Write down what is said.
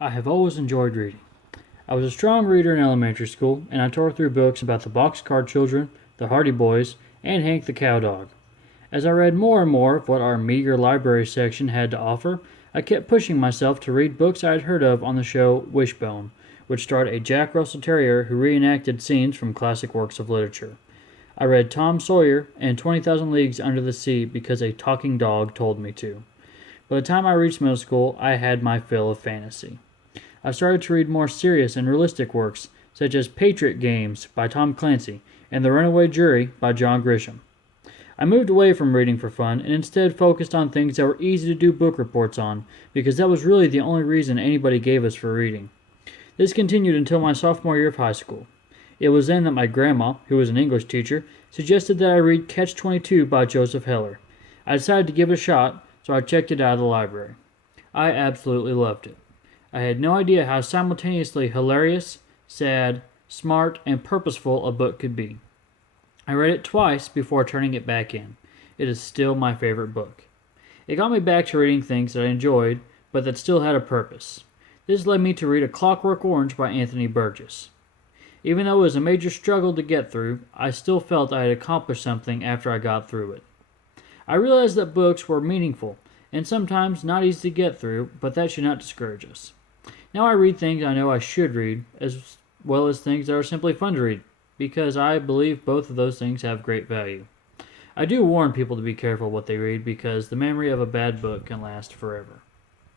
I have always enjoyed reading. I was a strong reader in elementary school, and I tore through books about the Boxcar Children, the Hardy Boys, and Hank the Cowdog. As I read more and more of what our meager library section had to offer, I kept pushing myself to read books I had heard of on the show Wishbone, which starred a Jack Russell Terrier who reenacted scenes from classic works of literature. I read Tom Sawyer and 20,000 Leagues Under the Sea because a talking dog told me to. By the time I reached middle school, I had my fill of fantasy. I started to read more serious and realistic works, such as Patriot Games by Tom Clancy and The Runaway Jury by John Grisham. I moved away from reading for fun and instead focused on things that were easy to do book reports on, because that was really the only reason anybody gave us for reading. This continued until my sophomore year of high school. It was then that my grandma, who was an English teacher, suggested that I read Catch-22 by Joseph Heller. I decided to give it a shot, so I checked it out of the library. I absolutely loved it. I had no idea how simultaneously hilarious, sad, smart, and purposeful a book could be. I read it twice before turning it back in. It is still my favorite book. It got me back to reading things that I enjoyed, but that still had a purpose. This led me to read A Clockwork Orange by Anthony Burgess. Even though it was a major struggle to get through, I still felt I had accomplished something after I got through it. I realized that books were meaningful, and sometimes not easy to get through, but that should not discourage us. Now I read things I know I should read, as well as things that are simply fun to read, because I believe both of those things have great value. I do warn people to be careful what they read, because the memory of a bad book can last forever.